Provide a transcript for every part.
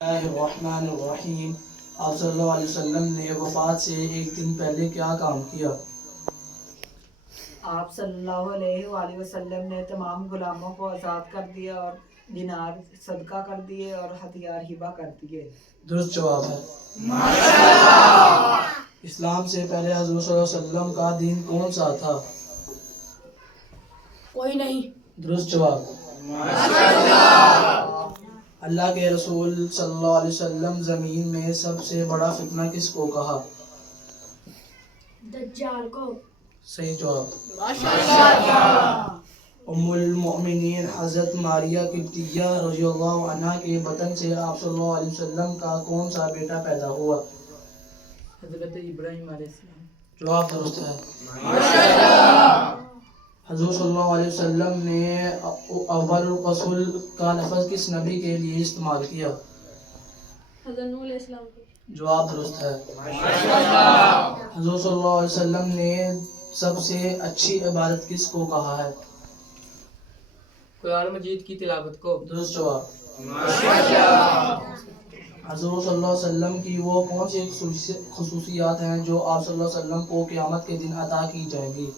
اللہ الرحمن الرحیم۔ آپ صلی اللہ علیہ وسلم نے وفات سے ایک دن پہلے کیا کام کیا؟ آپ صلی اللہ علیہ وآلہ وسلم نے تمام غلاموں کو آزاد کر دیا اور دینار صدقہ کر دیے اور ہتھیار ہبہ کر دیے۔ درست جواب ہے۔ ماشاءاللہ۔ اسلام سے پہلے حضور صلی اللہ علیہ وسلم کا دین کون سا تھا؟ کوئی نہیں۔ درست جواب۔ ماشاءاللہ۔ اللہ کے رسول صلی اللہ علیہ وسلم زمین میں سب سے بڑا فتنہ کس کو کہا؟ دجال کو۔ صحیح جواب۔ ماشاءاللہ۔ ام المؤمنین حضرت ماریہ قبطیہ رضی اللہ عنہ کے بطن سے آپ صلی اللہ علیہ وسلم کا کون سا بیٹا پیدا ہوا؟ حضرت ابراہیم علیہ السلام۔ جواب درست ہے۔ ماشاءاللہ۔ حضور صلی اللہ علیہ وسلم نے اول الرسول کا لفظ کس نبی کے لیے استعمال کیا؟ حضرت نوح علیہ السلام کو۔ جواب درست ہے۔ ماشاءاللہ۔ حضور صلی اللہ علیہ وسلم نے سب سے اچھی عبادت کس کو کہا ہے؟ قرآن مجید کی تلاوت کو۔ درست جواب۔ ماشاءاللہ۔ حضور صلی اللہ علیہ وسلم کی وہ کون سی خصوصیات ہیں جو آپ صلی اللہ علیہ وسلم کو قیامت کے دن عطا کی جائیں گی؟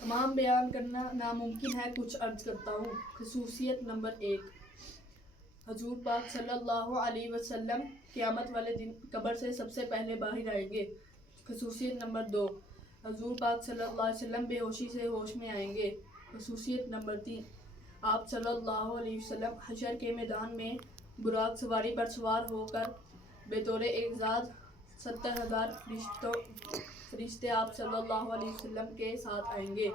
تمام بیان کرنا ناممکن ہے، کچھ عرض کرتا ہوں۔ خصوصیت نمبر 1، حضور پاک صلی اللہ علیہ وسلم قیامت والے دن قبر سے سب سے پہلے باہر آئیں گے۔ خصوصیت نمبر 2، حضور پاک صلی اللہ علیہ وسلم بے ہوشی سے ہوش میں آئیں گے۔ خصوصیت نمبر 3، آپ صلی اللہ علیہ وسلم حشر کے میدان میں براق سواری پر سوار ہو کر بطور اعزاز 70,000 فرشتے آپ صلی اللہ علیہ وسلم کے ساتھ آئیں گے۔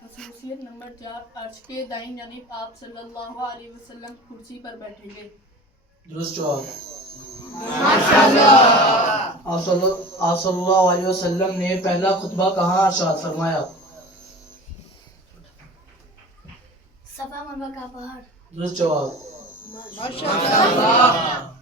خصوصیت نمبر 4، عرش کے دائیں جانب آپ صلی اللہ علیہ وسلم کرسی پر بیٹھیں گے۔ درست جواب۔ ماشاءاللہ۔ آپ صلی اللہ علیہ وسلم نے پہلا خطبہ کہاں ارشاد فرمایا؟ صفا مروا کا پہاڑ۔ درست جواب۔ ماشاءاللہ۔